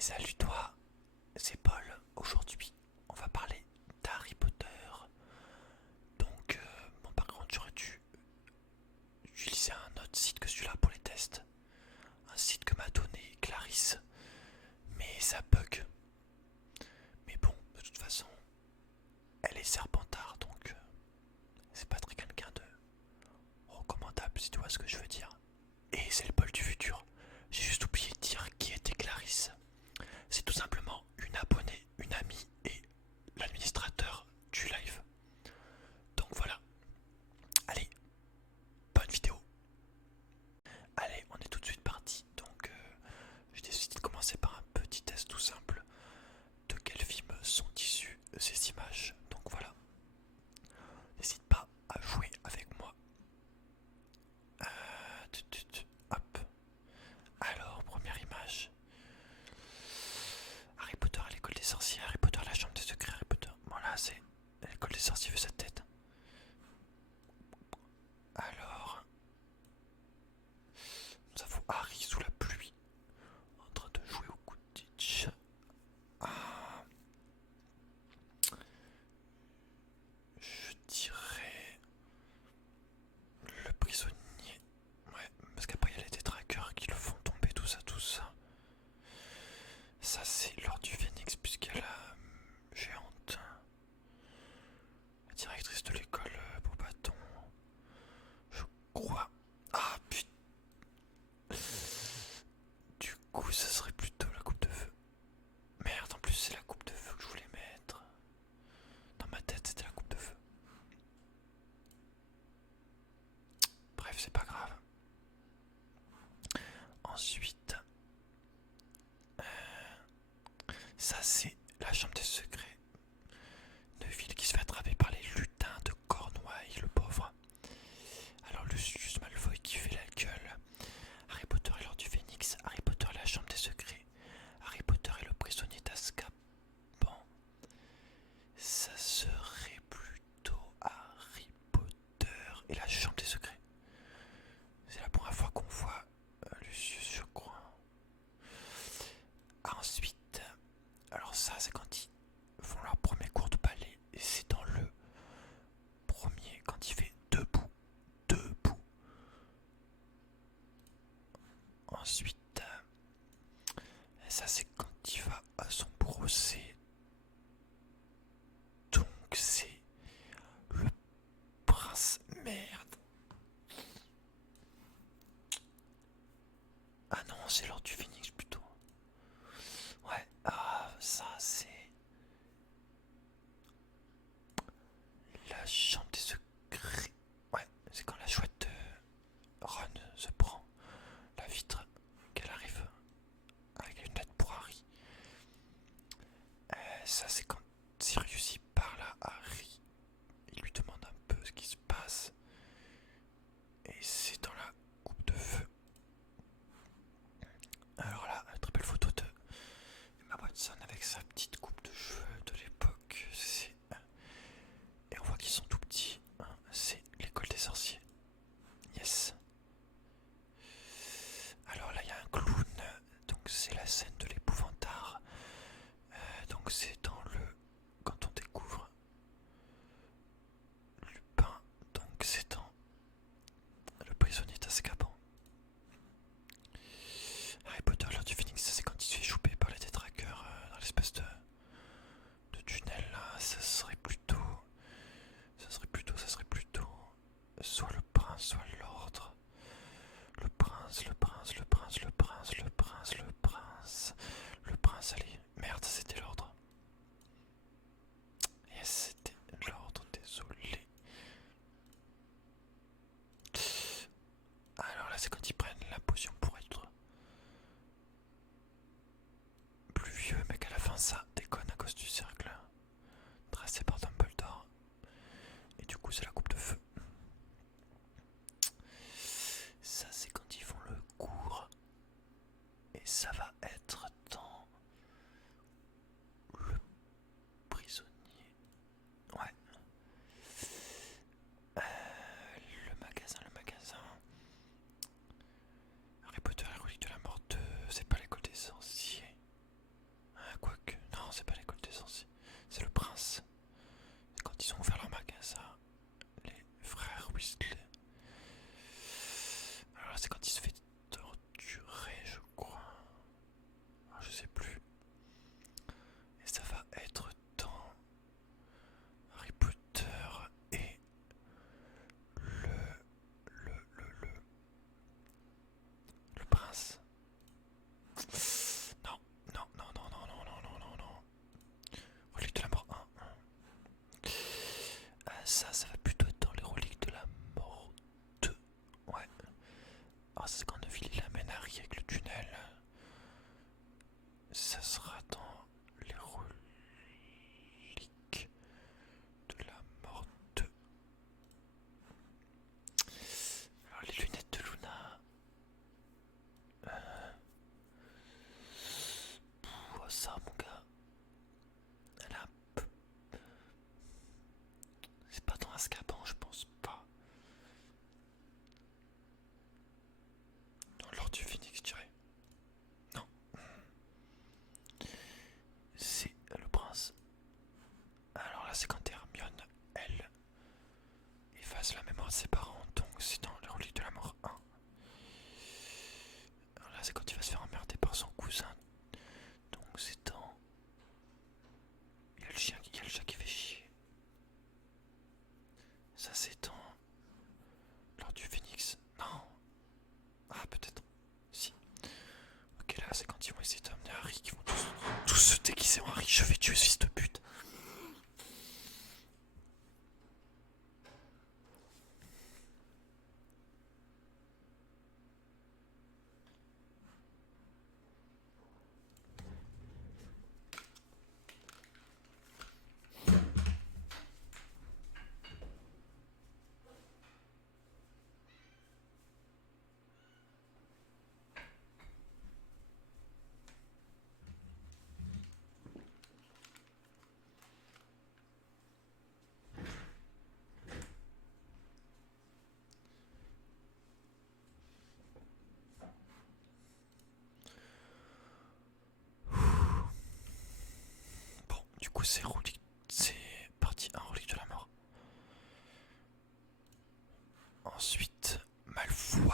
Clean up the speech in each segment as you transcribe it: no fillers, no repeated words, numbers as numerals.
Salut toi, c'est Paul. Aujourd'hui, on va parler d'Harry Potter. Bon, par contre, j'aurais dû utiliser un autre site que celui-là pour les tests. Un site que m'a donné Clarisse, mais ça bug. Mais bon, de toute façon, elle est Serpentard, donc c'est pas très quelqu'un de recommandable, si tu vois ce que je veux dire. Et c'est le Paul du futur. J'ai juste oublié de dire qui était Clarisse. C'est tout simplement une abonnée, une amie et l'administrateur du live. Donc voilà, allez, bonne vidéo. Allez, on est tout de suite parti. J'ai décidé de commencer par un petit test tout simple. De quel film sont issues ces images. Donc voilà, n'hésite pas à jouer avec moi. Hop. Alors, première image. Harry Potter à l'école des sorciers, Harry Potter à la chambre des secrets, Harry Potter. Voilà, c'est l'école des sorciers vu sa tête. Alors, nous avons Harry sous la pluie, en train de jouer au Quidditch. Ah, je dirais le prisonnier. Ouais, parce qu'après il y a les détraqueurs qui le font tomber, tout ça, tout ça. Ça c'est l'ordre du Phénix, puisqu'il y a la géante, la directrice de l'école pour bâton, je crois. Ah putain. Du coup, ça serait plutôt la coupe de feu. Merde, en plus c'est la coupe de feu que je voulais mettre. Dans ma tête, c'était la coupe de feu. Bref, c'est pas grave. Ensuite, ça c'est la chambre des secrets. Neville qui se fait attraper par les lutins de Cornouailles, le pauvre. Alors Lucius Malfoy qui fait la gueule. Harry Potter et l'ordre du Phénix. Harry Potter et la chambre des secrets. Harry Potter et le prisonnier d'Azkaban. Ça serait plutôt Harry Potter et la chambre des secrets. C'est la première fois qu'on voit Lucius, je crois. Ensuite, alors ça c'est quand ils font leur premier cours de ballet. Et c'est dans le premier, quand il fait debout. Debout. Ensuite, ça c'est quand il va à son procès. Donc c'est le prince. Merde. Ah non, c'est l'ordre du Phénix plutôt. Ouais, ah, ça c'est la chambre des secrets. Ouais, c'est quand la chouette Ron se prend la vitre, qu'elle arrive avec les lunettes pour Harry. Ça c'est quand Sirius il parle à Harry. Il lui demande un peu ce qui se passe. Et c'est dans la coupe de feu. Alors là, très belle photo de Emma Watson avec sa petite coupe de cheveux de l'époque. Et on voit qu'ils sont tout petits. Hein. C'est l'école des sorciers. Yes. Alors là, il y a un clown. Donc c'est la scène de l'épouvantard. Donc c'est dans le... Quand on découvre Lupin. Donc c'est dans le prisonnier d'Azkaban. Harry Potter, l'ordre du Phénix, ça c'est quand il se fait choper par les détraqueurs dans l'espèce de tunnel là. Ça serait plutôt soit le prince, soit l'ordre. Le prince, le prince, le prince, le prince, le prince, le prince. Le prince, allez. Merde, c'était l'ordre. Yes, c'était l'ordre, désolé. Alors là, c'est quand ils prennent la potion pour être plus vieux, mais qu'à la fin, ça déconne à cause du cercle tracé par Dumbledore. Et du coup, c'est la coupe de feu. Ça, c'est quand ils font le cours. Et ça va être dans le prisonnier. Ouais. Le magasin, le magasin. Harry Potter et les reliques de la mort 2. C'est pas l'école des sorciers. je sais plus. Et ça va être dans Harry Potter et le prince. Non, non, non, non, non, non, non, non, non, non. Relique de la mort 1. Ça va plutôt être dans les reliques de la mort 2. Ouais. Alors c'est quand Neville il amène Harry avec le tunnel. Ça sera dans les reliques de la mort 2. Alors les lunettes de Luna. Ça mon gars. Elle a un peu... C'est pas dans Azkaban, je pense pas. Dans l'ordre du Phénix, je dirais. Non. C'est le prince. Alors là, c'est quand Hermione, elle, efface la mémoire de ses parents. Donc c'est dans les reliques de la mort 1. Alors là, c'est quand il va se faire emmerder par son cousin. Donc c'est dans... Il y a le chien, il y a le chat qui fait chier. Ça c'est dans... L'ordre du Phénix. Non. Ah peut-être. Si. Ok, là c'est quand ils vont essayer d'amener Harry, qui vont tous se déguiser en Harry. Je vais tuer ce fils de pute. Bon, du coup c'est partie 1, relique de la mort. Ensuite, Malfoy.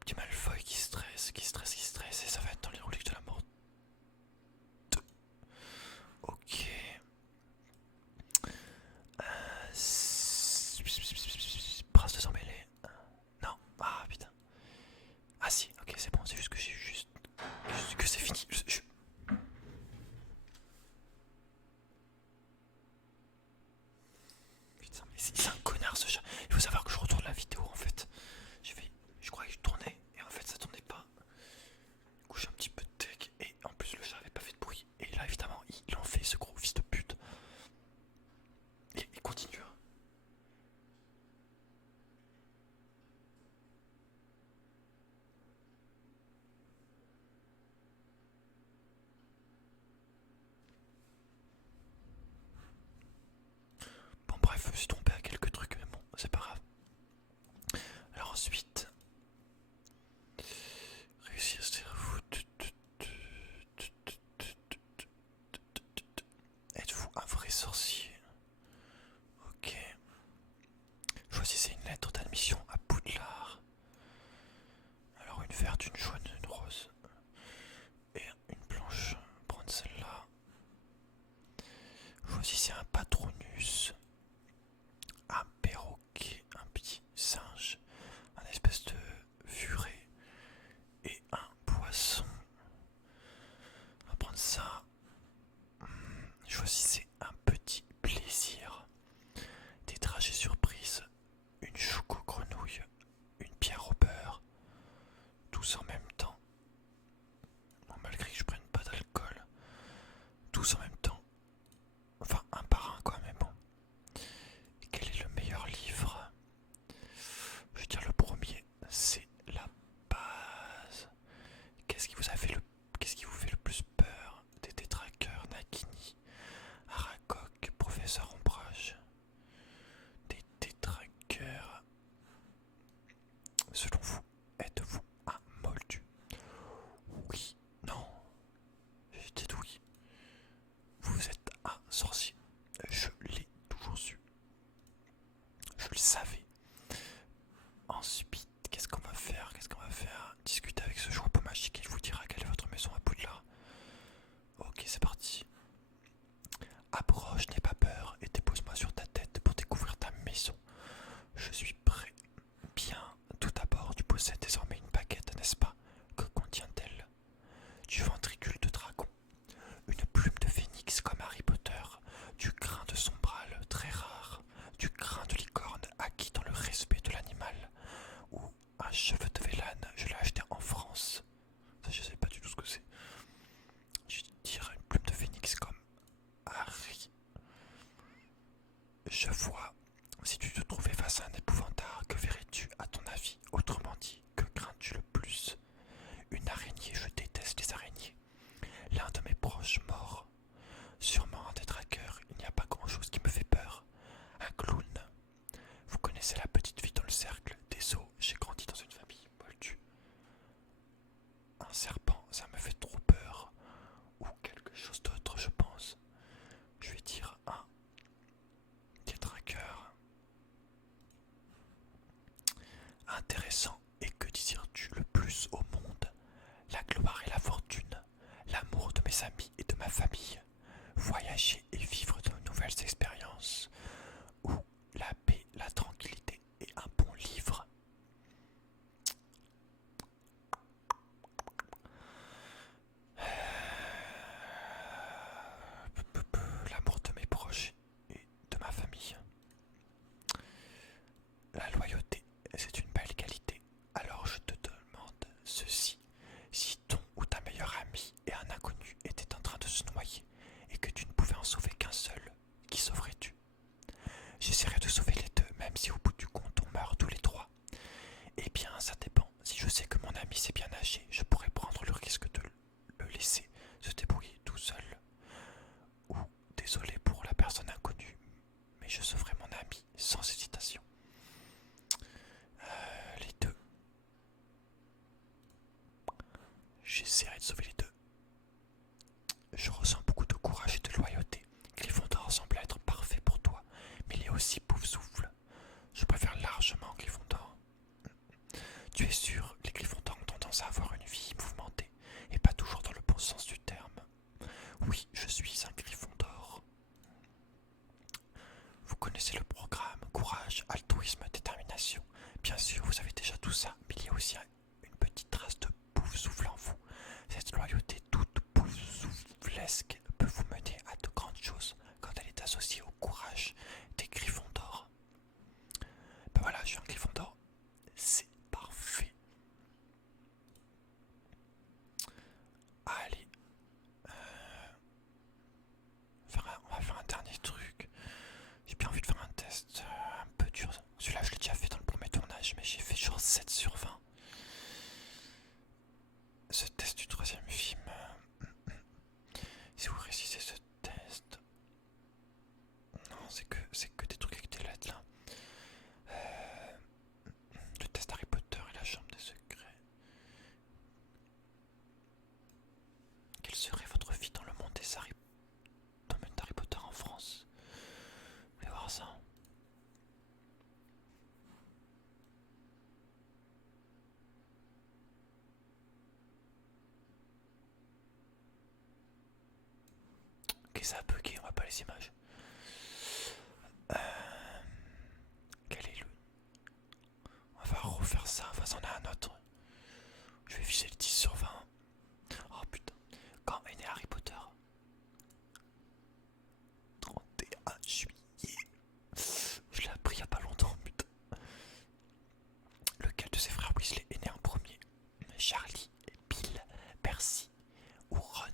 Petit Malfoy qui stresse, et ça va être dans les reliques de la mort 2. Ok. Prince de sang mêlé. Non, ah putain. Ah si, ok, c'est bon, c'est juste que j'ai juste que c'est fini. Putain, mais c'est un connard ce chat. Il faut savoir que je retourne la vidéo en fait. Je croyais que je tournais et en fait ça tournait pas. Du coup j'ai un petit peu de tech et en plus le chat avait pas fait de bruit. Et là évidemment il en fait ce gros fils de pute. Et il continue. Bon bref, je me suis trompé à quelques trucs mais bon c'est pas grave. Alors ensuite, réussir à se dire vous. Êtes-vous un vrai sorcier? Ok. Choisissez une lettre d'admission à Poudlard. Alors une verte, une jaune, une rose et une blanche. Prendre celle-là. Choisissez un patronus. Un perroquet, un petit singe, un espèce de furet et un poisson. On va prendre ça. Choisissez un petit plaisir. Des trajets surprises, une chouco grenouille, une pierre au beurre, tous en même temps. Bon, malgré que je prenne pas d'alcool, tous en même temps. Enfin, un par un quoi, mais bon. Et quel est le meilleur livre? Je veux dire, le premier, c'est la base. Qu'est-ce qui vous fait le plus peur? Des détraqueurs, Nagini, Aragog, Professeur Ombrage. Des détraqueurs. Selon vous, êtes-vous un moldu? Oui, non. J'ai dit oui. Vous êtes un sorcier. Je l'ai toujours su. Je le savais. Ensuite, qu'est-ce qu'on va faire? Discuter avec ce joueur magique, il vous dira quelle est votre maison Je vois. Si tu te trouvais face à un épouvantard, que verrais-tu à ton avis? Autrement dit, que crains-tu le plus? Une araignée, je déteste les araignées. L'un de mes proches mort. Sûrement un détraqueur, il n'y a pas grand-chose qui me fait peur. Un clown. Vous connaissez la petite fille dans le cercle des os, j'ai grandi dans une famille moldue. Un serpent, ça me fait trop peur. Ou quelque chose d'autre, je pense. Je vais dire un détraqueur. Intéressant. Et que désires-tu le plus au monde? La gloire et la fortune, l'amour de mes amis et de ma famille, voyager et vivre de nouvelles expériences, ou la paix, la tranquillité et un bon livre. L'amour de mes proches et de ma famille. La loyauté, c'est une belle qualité. Alors je te demande ceci. Si ton ou ta meilleure amie et un inconnu étaient en train de se noyer et que tu ne pouvais en sauver qu'un seul, qui sauverais-tu? J'essaierai de sauver les deux, même si au bout du compte on meurt tous les trois. Eh bien, ça dépend. Si je sais que mon ami sait bien nager, je pourrais prendre le risque de le laisser se débrouiller tout seul. Ou, désolé pour la personne inconnue, mais je sauverai mon ami sans hésitation. Les deux. J'essaierai de sauver les deux. Je ressens beaucoup de courage et de loyauté. Gryffondor semble être parfait pour toi, mais il est aussi Poufsouffle. Je préfère largement Gryffondor. Tu es sûr, les Gryffondors ont tendance à avoir une vie mouvementée, et pas toujours dans le bon sens du terme. Oui, je suis un Gryffondor. Vous connaissez le programme courage, altruisme, détermination. Bien sûr, vous avez déjà tout ça, mais il y a aussi une petite trace de Poufsouffle en vous. Cette loyauté toute poufsoufflesque peut vous mener à de grandes choses quand elle est associée au courage des Gryffondors. Ben voilà, je suis un Gryffondor. C'est parfait. Allez, on va faire un dernier truc. J'ai bien envie de faire un test un peu dur. Celui-là, je l'ai déjà fait dans le premier tournage, mais j'ai fait genre 7 sur 20. Ce test du troisième film. Si vous réussissez ce test. Non, c'est que des trucs avec des lettres là. Le test Harry Potter et la chambre des secrets. Quelle serait votre vie dans le monde d'Harry Potter en France? Vous voulez voir ça? Ok, ça a bugué, on voit pas les images. Quel est le... On va refaire ça, enfin c'en a un autre. Je vais viser le 10 sur 20. Oh putain. Quand est né Harry Potter? 31 juillet. Je l'ai appris il y a pas longtemps, putain. Lequel de ses frères Weasley est né en premier? Charlie, Bill, Percy ou Ron?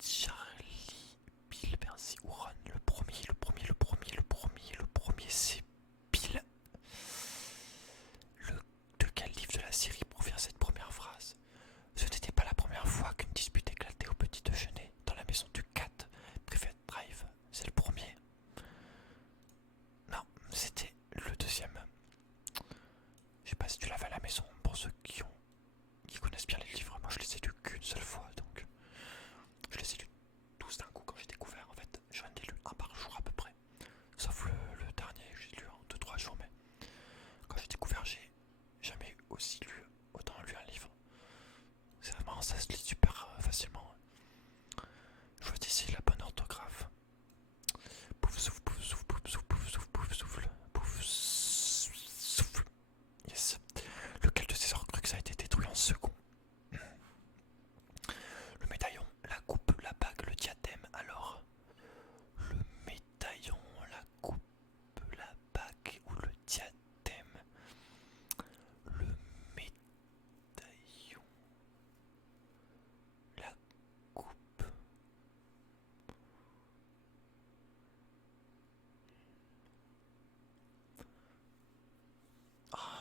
Charlie, Bill, Percy ou Ron? Le premier, c'est Bill. De quel livre de la série provient cette première phrase? Ce n'était pas la première fois qu'une dispute éclatait au petit déjeuner dans la maison du Cat Privet Drive. C'est le premier. Non, c'était le deuxième. Je sais pas si tu l'avais à la maison pour ceux qui connaissent bien les livres. Moi je les ai lus qu'une seule fois, donc je les ai lus tous d'un coup quand j'ai découvert. En fait, j'en ai lu un par jour à peu près. Sauf le dernier, j'ai lu en 2-3 jours, mais quand j'ai découvert, j'ai jamais aussi autant lu un livre. C'est vraiment, ça se lit super facilement. Choisissez la bonne orthographe. Pouf souffle, pouf souffle, pouf souffle, pouf souffle, pouf souffle, pouf souffle. Yes. Lequel de ces Horcruxes a été détruit en second? Le médaillon, la coupe, la bague, le diadème. Alors, le médaillon, la coupe, la bague ou le diadème? Le médaillon.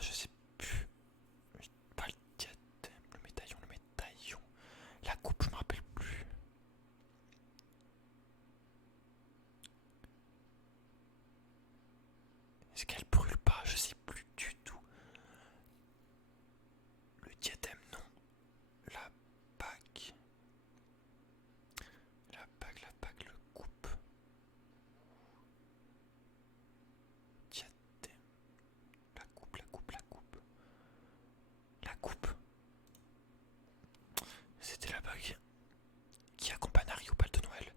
je sais plus. Pas le diadème, le médaillon, le médaillon. La coupe, je me rappelle plus. Est-ce qu'elle brûle pas? Je sais plus du tout. Le diadème, non. La bague. La bague, le coupe. Diadème. La coupe. La coupe. C'était la bague qui accompagne Harry au bal de Noël.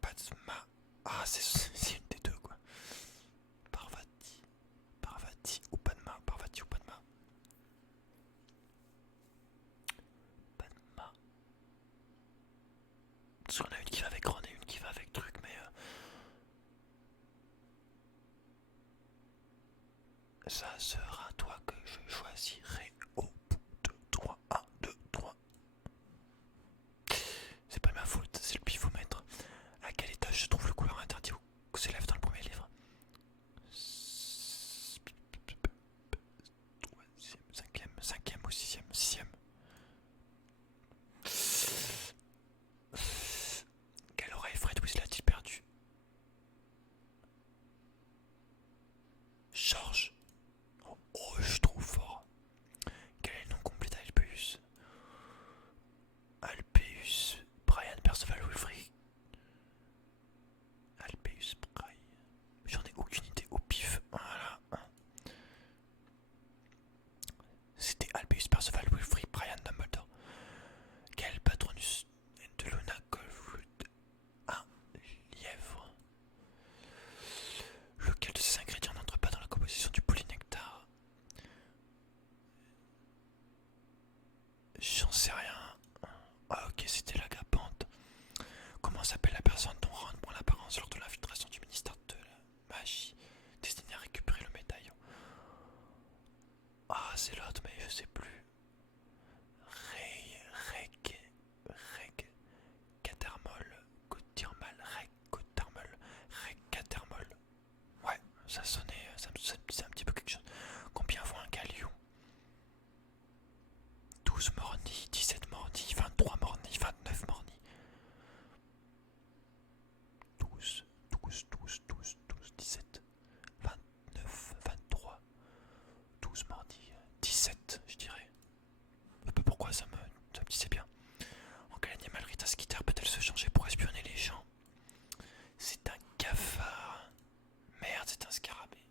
Padma. Ah, c'est une des deux, quoi. Parvati. Parvati ou Padma. Parvati ou Padma. Padma. Parce qu'on a une qui va avec Ron et une qui va avec truc, mais ça sera toi que je choisirai au bout de 3. 1, 2, 3. C'est pas ma faute, c'est le pifomètre. À quel étage se trouve le couloir interdit aux élèves dans le premier livre? Troisième, cinquième ou sixième? Sixième. Quelle oreille Fred Weasley a-t-il perdu? Georges. Oh, je trouve fort. Quel est le nom complet d'Alpheus? Alpheus Brian Perceval Wulfric. Alpheus Brian. J'en ai aucune idée au pif. Voilà. C'était Alpheus Perceval Wulfric Brian Dumbledore. Quel patronus de Luna Goldwood? Un lièvre. Lequel de ces ingrédients n'entre pas dans la composition du polynectar? J'en sais rien. Ah ok, c'était l'agapante. Comment s'appelle la personne dont Ron prend l'apparence lors de l'infiltration du ministère de la magie destiné à récupérer le médaillon? Ah, c'est l'autre, mais je sais plus. Reg, Catermol, Cotirmal, Reg Catermol. Ouais, ça sonnait, ça me disait un petit peu quelque chose. Combien vaut un galion? 12 mornis, 17 mornis, 23 mornis, 29 mornis. 12, 17, 29, 23, 12 mornis, 17, je dirais. Je sais pas pourquoi ça me disait bien. En quel animal Rita Skeeter peut-elle se changer pour espionner les gens? C'est un cafard. Merde, c'est un scarabée.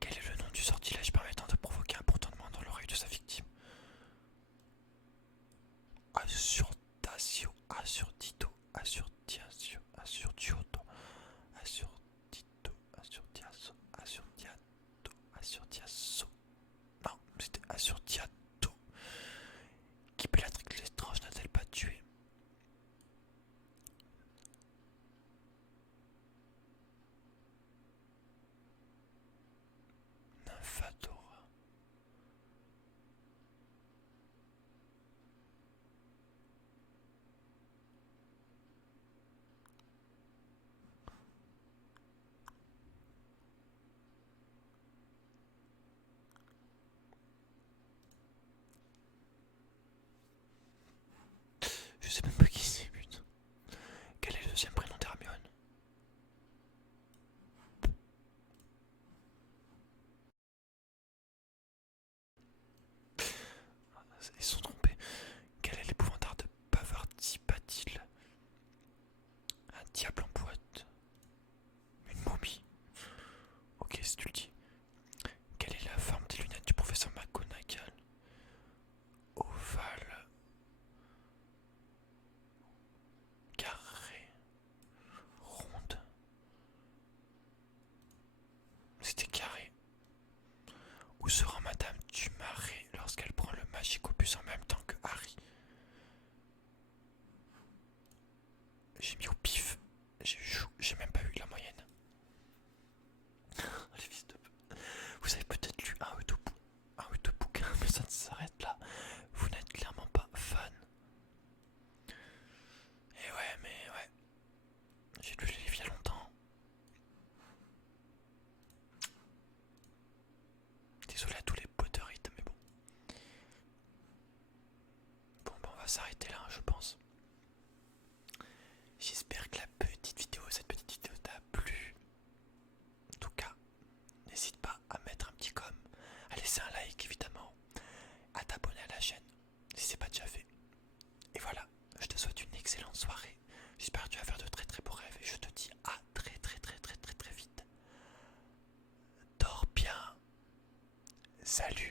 Quel est le nom du sortilège permettant de provoquer un bourdonnement dans l'oreille de sa victime? Assurdatio, Assurdito, Assurdiasio, Assurdioto, Assurdito, Assurdiaso. Non, c'était Assurdiato. Qui Bellatrix Lestrange n'a-t-elle pas tué? Nymphadora. Je sais même pas qui c'est, putain. Quel est le deuxième prénom d'Hermione? Ils sont trompés. Quel est l'épouvantard de Pavarti-Patil? Un diable en boîte. Une momie. Ok, si tu le dis. Quelle est la forme des lunettes du professeur McGonagall? Ovale. Carré. Ronde. C'était carré. Où sera Madame du Marais lorsqu'elle prend le magique opus en même temps que Harry? J'ai mis au pif. J'ai même pas eu la moyenne. Les fils de... Vous avez peut-être lu un ou deux bouquins, mais ça ne s'arrête là. Vous n'êtes clairement pas fan. Et ouais, mais ouais. va s'arrêter là, je pense. J'espère que cette petite vidéo t'a plu. En tout cas, n'hésite pas à mettre un petit com, à laisser un like évidemment, à t'abonner à la chaîne si c'est pas déjà fait. Et voilà, je te souhaite une excellente soirée. J'espère que tu vas faire de très très beaux rêves et je te dis à très très très très très très très vite. Dors bien. Salut.